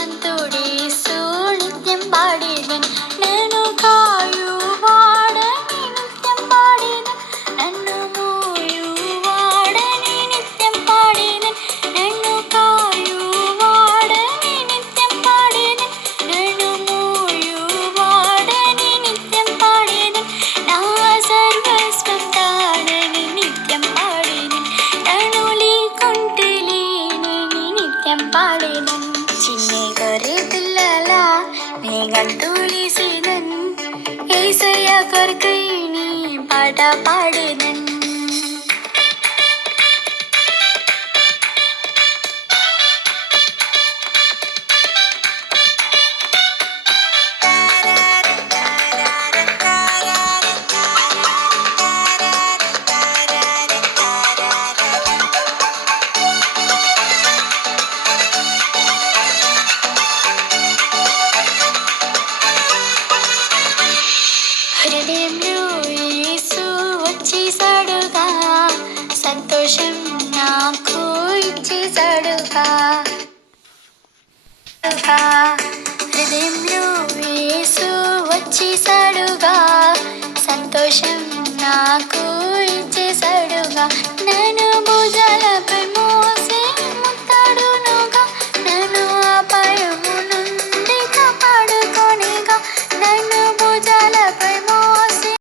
హనుమంతుడేసు నిత్యం పాడేదన్ నన్ను కాయువాడని నిత్యం పాడేదన్ నన్ను మోయువాడని నిత్యం పాడేదన్ నన్ను కాయువాడని నిత్యం పాడేదన్ నన్ను మోయువాడని నిత్యం పాడేదన్ నా సర్వస్వం తానని నిత్యం పాడేదన్ నన్ను లేకుంటే లేనని నిత్యం పాడేదన్ చిన్ని గొర్రె పిల్లలా నీ గంతులేసేదన్ యేసయ్య కొరకై నీ పాట పాడేదన్ హృదయంలో యేసు వచ్చేసాడుగా సంతోషం నాకు ఇచ్చేసాడుగా హృదయంలో యేసు వచ్చేసాడుగా సంతోషం నాకు